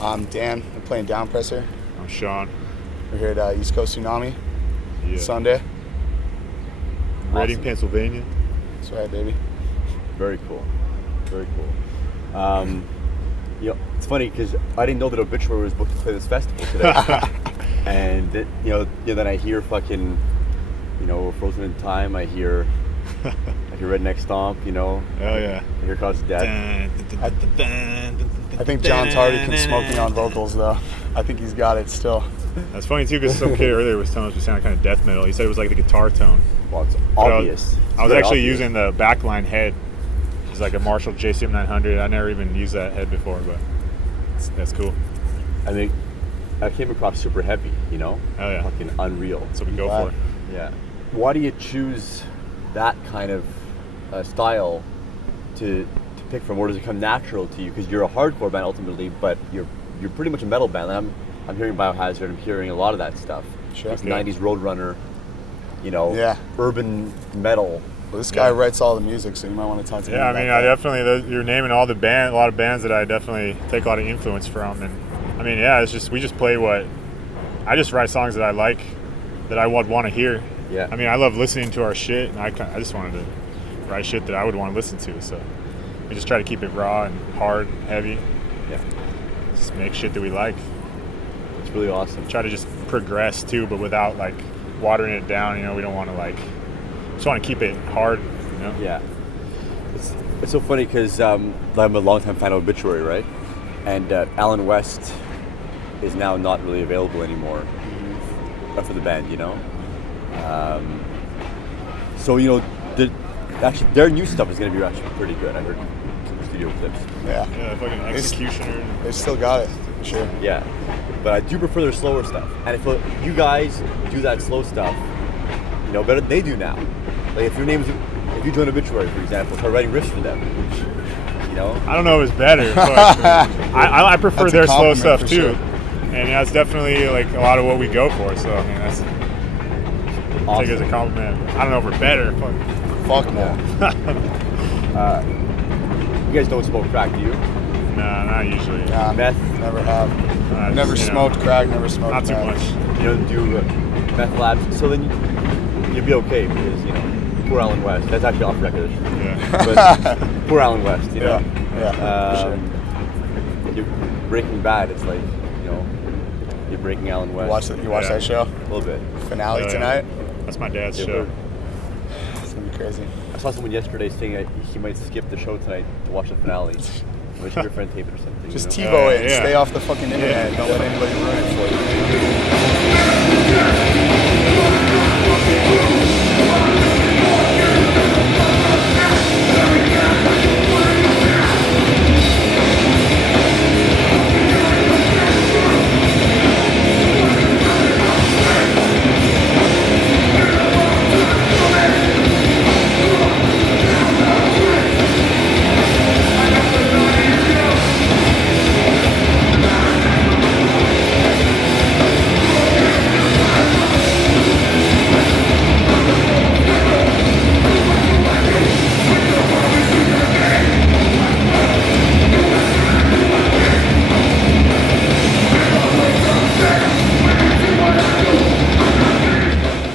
I'm Dan. I'm playing Downpresser. I'm Sean. We're here at East Coast Tsunami Yeah. Sunday. Reading, Awesome. Pennsylvania. That's right, baby. Very cool. Very cool. It's funny because I didn't know that Obituary was booked to play this festival today. And then I hear fucking, Frozen in Time. I hear Redneck Stomp. Oh yeah. I hear Cause of Death. I think John's Hardy can smoke me on vocals, though. I think he's got it still. That's funny too, because some kid earlier was telling us we sounded kind of death metal. He said it was like the guitar tone. Well, it's obvious. I was Very actually obvious. using the backline head. It's like a Marshall JCM 900. I never even used that head before, but that's cool. I mean, I came across super heavy. Oh yeah. Fucking unreal. That's what we go Wow. for. Yeah. Why do you choose that kind of style to pick from? Or does it come natural to you? Because you're a hardcore band ultimately, but you're pretty much a metal band. And I'm hearing Biohazard. I'm hearing a lot of that stuff. Sure. It's Yeah. 90s Roadrunner. Yeah. Urban metal. Well, this guy writes all the music, so you might want to talk to him Yeah, I about mean, that. I definitely, you're naming all the a lot of bands that I definitely take a lot of influence from. And I mean, yeah, we just play I just write songs that I like, that I would want to hear. Yeah. I mean, I love listening to our shit, and I just wanted to write shit that I would want to listen to. So we just try to keep it raw and hard and heavy. Yeah. Just make shit that we like. It's really awesome. Try to just progress too, but without like watering it down. We don't want to just want to keep it hard. Yeah. It's so funny because I'm a longtime fan of Obituary, right? And Alan West is now not really available anymore for the band, actually their new stuff is going to be actually pretty good. I heard some studio clips. Yeah. Yeah, fucking Executioner. They still got it, for sure. Yeah, but I do prefer their slower stuff. And if you guys do that slow stuff, better than they do now. Like if you join Obituary, for example, start writing riffs for them. I don't know if it's better, but I prefer That's a their slow compliment stuff for too. sure. And that's definitely like a lot of what we go for. So I mean, that's Awesome. take it as a compliment. I don't know if we're better. Fuck no. You guys don't smoke crack, do you? Nah, not usually. Nah, Meth? Never have. Never just, smoked crack, never smoked Not too meth. much. You don't do meth labs, so then you'd be okay because poor Alan West. That's actually off record. Yeah. But poor Alan West, Yeah, for sure. You're Breaking Bad. It's like you're breaking Alan West. You watch Yeah. that show? A little bit. Finale Oh, yeah. tonight? That's my dad's Yeah, show. It's gonna be crazy. I saw someone yesterday saying that he might skip the show tonight to watch the finale. Wish your friend tape it or something. Just you know? TiVo it and yeah. stay off the fucking internet. Don't let anybody ruin it for you.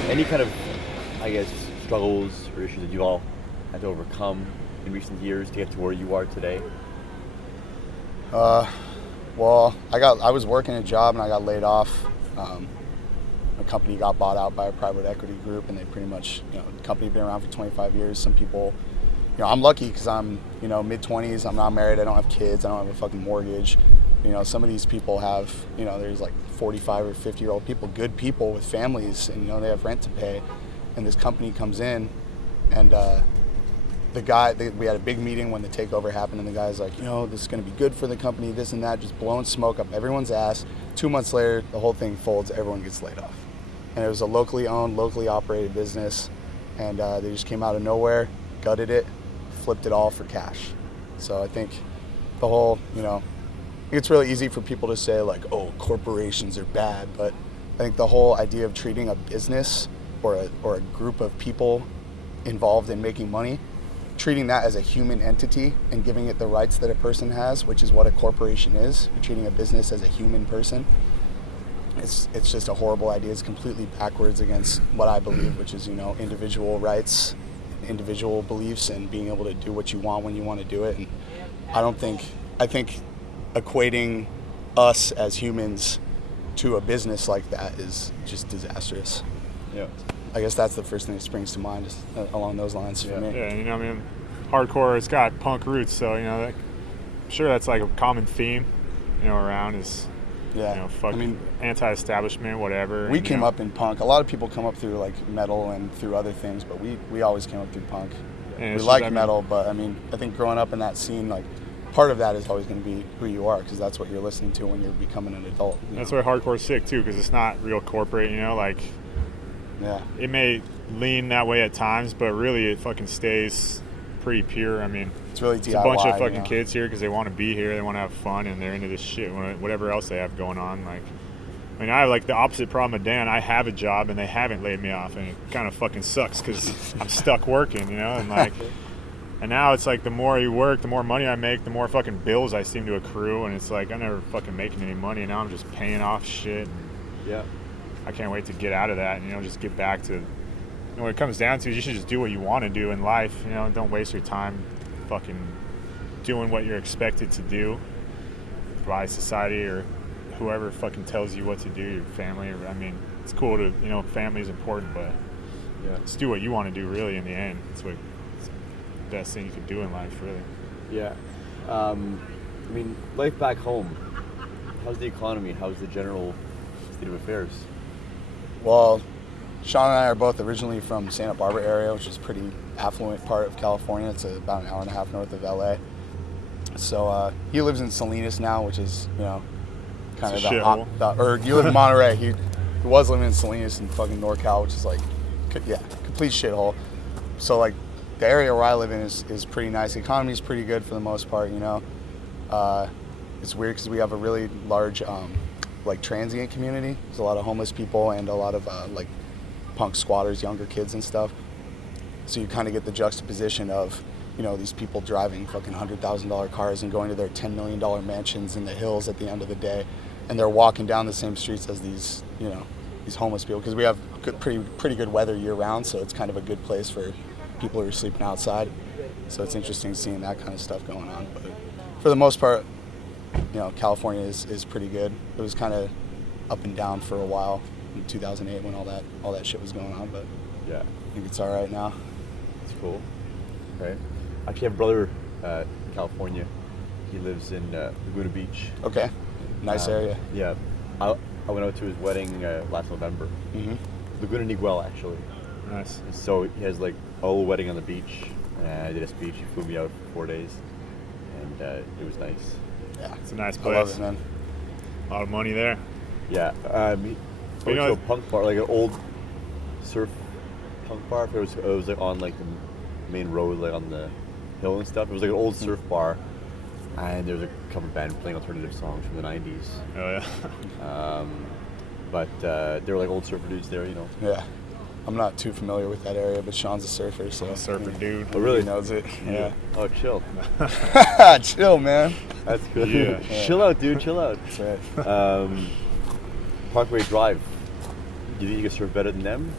Any kind of, struggles or issues that you all had to overcome in recent years to get to where you are today? Well, I was working a job and I got laid off. The company got bought out by a private equity group, and they pretty much, the company been around for 25 years. Some people, I'm lucky because I'm, mid-20s. I'm not married. I don't have kids. I don't have a fucking mortgage. Some of these people have, there's like 45 or 50-year-old people, good people with families, and they have rent to pay. And this company comes in, and we had a big meeting when the takeover happened, and the guy's like, this is going to be good for the company, this and that, just blowing smoke up everyone's ass. 2 months later, the whole thing folds, everyone gets laid off. And it was a locally owned, locally operated business, and they just came out of nowhere, gutted it, flipped it all for cash. So I think the whole, it's really easy for people to say like, oh, corporations are bad, but I think the whole idea of treating a business or a group of people involved in making money treating that as a human entity and giving it the rights that a person has, which is what a corporation is. You're treating a business as a human person. It's just a horrible idea. It's completely backwards against what I believe, which is, you know, individual rights, individual beliefs, and being able to do what you want when you want to do it. And I think equating us as humans to a business like that is just disastrous. Yeah. I guess that's the first thing that springs to mind, just along those lines for me. Yeah, you know, I mean, hardcore, it's got punk roots, so, you know, I'm sure that's like a common theme, you know, around is, Yeah. you know, fucking anti-establishment, whatever. We came up in punk. A lot of people come up through like metal and through other things, but we always came up through punk. We like metal, but I mean, I think growing up in that scene, like, part of that is always going to be who you are, because that's what you're listening to when you're becoming an adult. That's why hardcore's sick too, because it's not real corporate, you know, like, yeah, it may lean that way at times, but really it fucking stays pretty pure. I mean, it's really DIY. It's a bunch of fucking kids here because they want to be here, they want to have fun, and they're into this shit, whatever else they have going on. Like, I mean, I have like the opposite problem with Dan. I have a job and they haven't laid me off, and it kind of fucking sucks because I'm stuck working, you know, and like, and now it's like the more you work, the more money I make, the more fucking bills I seem to accrue, and it's like I'm never fucking making any money, and now I'm just paying off shit. Yeah. I can't wait to get out of that and, you know, just get back to, you know, what it comes down to is you should just do what you want to do in life, you know, don't waste your time fucking doing what you're expected to do by society or whoever fucking tells you what to do, your family. Or, I mean, it's cool to, you know, family is important, but just do what you want to do really in the end. It's the best thing you can do in life, really. Yeah. I mean, life back home, how's the economy? How's the general state of affairs? Well, Sean and I are both originally from Santa Barbara area, which is a pretty affluent part of California. It's about an hour and a half north of LA. So he lives in Salinas now, which is, you know, kind of or you live in Monterey. He was living in Salinas in fucking NorCal, which is like, complete shithole. So like the area where I live in is pretty nice. The economy is pretty good for the most part, you know. It's weird because we have a really large like transient community. There's a lot of homeless people and a lot of like punk squatters, younger kids and stuff. So you kind of get the juxtaposition of, you know, these people driving fucking $100,000 cars and going to their $10 million mansions in the hills at the end of the day, and they're walking down the same streets as these, you know, these homeless people, because we have pretty good weather year round, so it's kind of a good place for people who are sleeping outside. So it's interesting seeing that kind of stuff going on. But for the most part, you know, California is pretty good. It was kind of up and down for a while in 2008 when all that shit was going on, but yeah, I think it's all right now. It's cool. Okay. I actually have a brother in California. He lives in Laguna Beach. Okay. Nice area. Yeah. I went out to his wedding last November. Mm-hmm. Laguna Niguel, actually. Nice. So he has like a whole wedding on the beach. I did a speech. He flew me out for 4 days, and it was nice. Yeah, it's a nice place. I love it, man. A lot of money there. Yeah. We went to a punk bar, like an old surf punk bar. It was like on like the main road, like on the hill and stuff. It was like an old surf bar, and there was a cover band playing alternative songs from the 90s. Oh yeah. But they were like old surfer dudes there, you know. Yeah. I'm not too familiar with that area, but Sean's a surfer, so. A surfer dude. Oh, really? He knows it. Yeah. Oh, chill. Chill, man. That's good. Yeah. Chill out, dude. Chill out. That's right. Parkway Drive. Do you think you can surf better than them?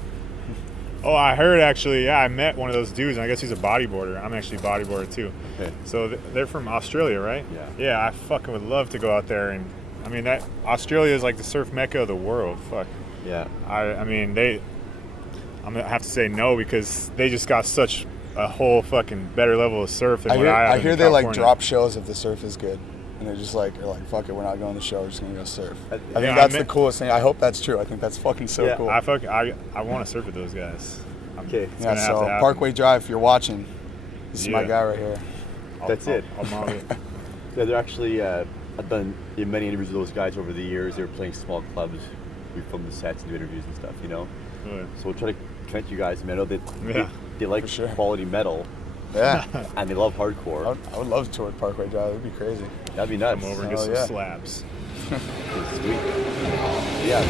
Oh, I heard actually. Yeah, I met one of those dudes, and I guess he's a bodyboarder. I'm actually a bodyboarder too. Okay. So they're from Australia, right? Yeah. Yeah, I fucking would love to go out there, and I mean that Australia is like the surf mecca of the world. Fuck. Yeah. I mean I'm gonna have to say no because they just got such a whole fucking better level of surf than what I have. I hear in they like California. drop shows if the surf is good, and they're just like, fuck it, we're not going to the show, we're just gonna go surf. I think that's the coolest thing. I hope that's true. I think that's fucking so cool. I want to surf with those guys. Okay. Yeah. So Parkway Drive, if you're watching, this is my guy right here. I'll model it. Yeah, they're actually. I've done many interviews with those guys over the years. They were playing small clubs. We filmed the sets and do interviews and stuff, you know. Yeah. So we'll try to connect you guys. I know that they like sure. quality metal. Yeah. And they love hardcore. I would love to tour with Parkway Drive. It'd be crazy. That'd be nuts. Come over and get some slabs. Sweet. Yeah.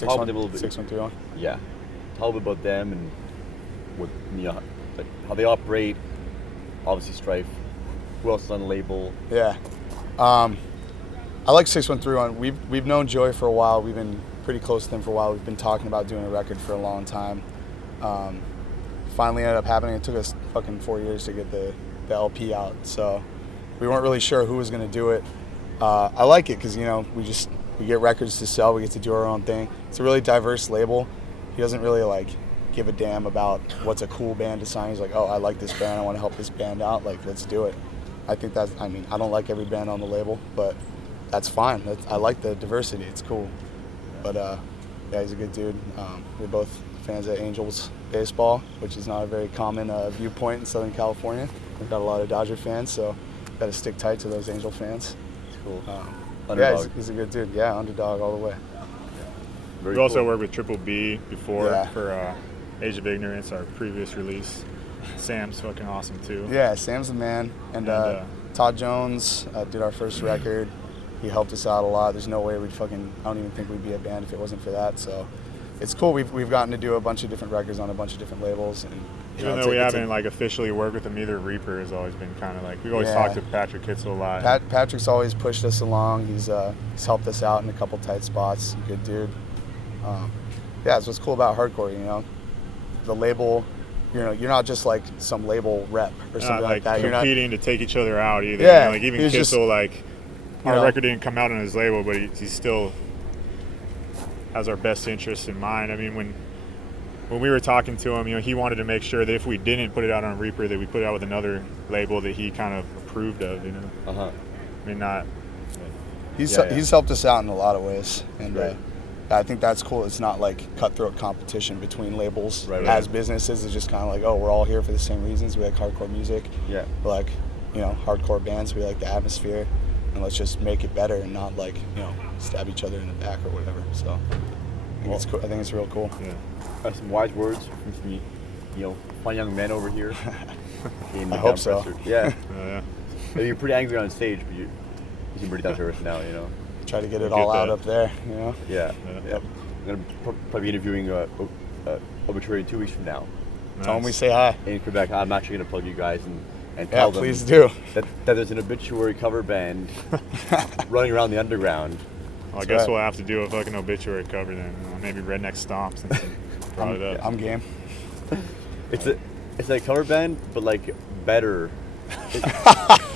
talk with them a little bit. 6131. Yeah, talk a bit about them and what like how they operate. Obviously, Strife. Who else is on the label? Yeah, I like 6131. We've known Joey for a while. We've been pretty close to him for a while. We've been talking about doing a record for a long time. Finally ended up happening. It took us fucking 4 years to get the LP out. So we weren't really sure who was going to do it. I like it because, we get records to sell. We get to do our own thing. It's a really diverse label. He doesn't really give a damn about what's a cool band to sign. He's like, oh, I like this band. I want to help this band out. Let's do it. I think I don't like every band on the label, but that's fine. I like the diversity. It's cool. But yeah, he's a good dude. We're both fans of Angels baseball, which is not a very common viewpoint in Southern California. We've got a lot of Dodger fans, so got to stick tight to those Angel fans. Cool. Yeah, he's a good dude. Yeah, underdog all the way. We also worked with Triple B before for Age of Ignorance, our previous release. Sam's fucking awesome too. Yeah, Sam's the man. And Todd Jones did our first record. He helped us out a lot. There's no way I don't even think we'd be a band if it wasn't for that. So it's cool. We've gotten to do a bunch of different records on a bunch of different labels. And even though we haven't officially worked with him either, Reaper has always been kind of we've always talked to Patrick Kitzel a lot. Patrick's always pushed us along. He's helped us out in a couple tight spots. Good dude. Yeah, that's what's cool about hardcore. The label. You're not just some label rep or something like that. You're not competing to take each other out either. Yeah, even Kitzel, our record didn't come out on his label, but he still has our best interests in mind. I mean, when we were talking to him, he wanted to make sure that if we didn't put it out on Reaper, that we put it out with another label that he kind of approved of. Uh-huh. I mean, not. He's helped us out in a lot of ways, and right. I think that's cool. It's not cutthroat competition between labels as businesses. It's just kind of we're all here for the same reasons. We like hardcore music. Yeah. We like, hardcore bands. We like the atmosphere, and let's just make it better and not stab each other in the back or whatever. So I think it's cool. I think it's real cool. Yeah. Some wise words from fun young men over here. I hope so. Yeah. Yeah. You're pretty angry on stage, but you seem pretty down to earth now. Try to get it all out up there. Yeah. Yep. I'm gonna probably be interviewing Obituary in 2 weeks from now. Nice. Tell them we say hi. In Quebec. I'm actually gonna plug you guys and tell them. Please do. That there's an Obituary cover band running around the underground. Well, I guess we'll have to do a fucking Obituary cover then. Maybe Redneck Stomp since you brought it up. I'm game. It's a cover band, but better.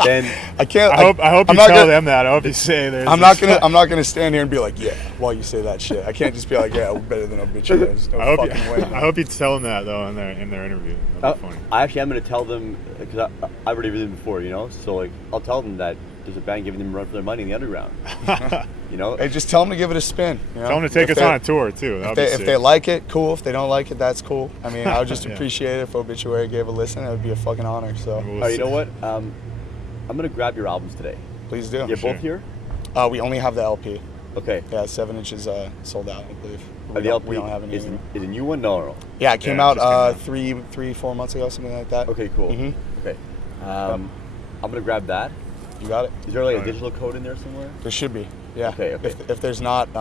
Then I can't. I hope you tell them that. I hope you say there's. I'm not gonna stand here and be like, yeah, while you say that shit. I can't just be like, yeah, we're better than Obituary. There's no fucking way. I hope you tell them that though in their interview. That'd be funny. I actually am gonna tell them because I've already read them before, So I'll tell them that there's a band giving them a run for their money in the underground. Hey, just tell them to give it a spin. Tell them to take us on a tour too. If they like it, cool. If they don't like it, that's cool. I mean, I would just appreciate it if Obituary gave a listen. It would be a fucking honor. So. You know what? I'm gonna grab your albums today. Please do. You're both here? We only have the LP. Okay. Yeah, 7 inches sold out, I believe. The LP we don't have any. Is a new one? No. Yeah, it came out 4 months ago, something like that. Okay, cool. Mm-hmm. Okay. I'm gonna grab that. You got it. Is there a digital code in there somewhere? There should be. Yeah. Okay. If there's not,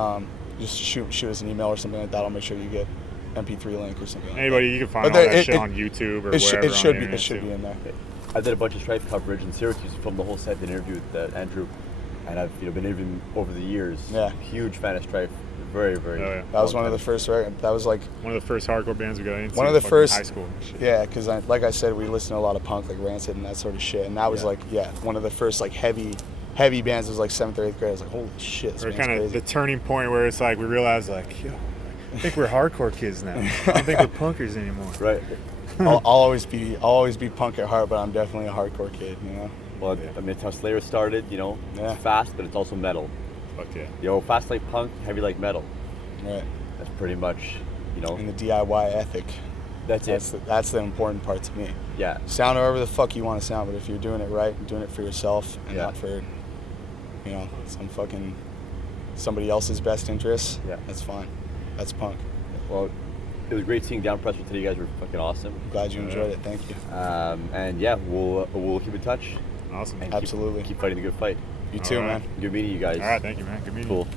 just shoot us an email or something like that. I'll make sure you get MP3 link or something. Anybody, you can find all that shit on YouTube or wherever. It should be in there. Okay. I did a bunch of Strife coverage in Syracuse. Filmed the whole set. Did an interview with Andrew, and I've been interviewing over the years. Yeah. Huge fan of Strife. Very, very. Oh, yeah. That was one of the first. That was one of the first hardcore bands we got into. One of the first. High school. Yeah, because like I said, we listened to a lot of punk, like Rancid and that sort of shit, and that was one of the first heavy bands. It was 7th or 8th grade. I was like, holy shit, this band's crazy. The turning point where it's we realized yo, I think we're hardcore kids now. I don't think we're punkers anymore. Right. I'll always be punk at heart, but I'm definitely a hardcore kid. Well, I mean, it's how Slayer started. It's fast, but it's also metal. Fuck yeah. Fast like punk, heavy like metal. Right. That's pretty much, And the DIY ethic. That's the important part to me. Yeah. Sound however the fuck you want to sound, but if you're doing it right, and doing it for yourself, and not for, somebody else's best interests, that's fine. That's punk. Well, it was great seeing Downpresser today. You guys were fucking awesome. I'm glad you enjoyed it. Thank you. And yeah, we'll keep in touch. Awesome. And absolutely. Keep fighting the good fight. You too, man. Good meeting you guys. All right, thank you, man. Good meeting you. Cool.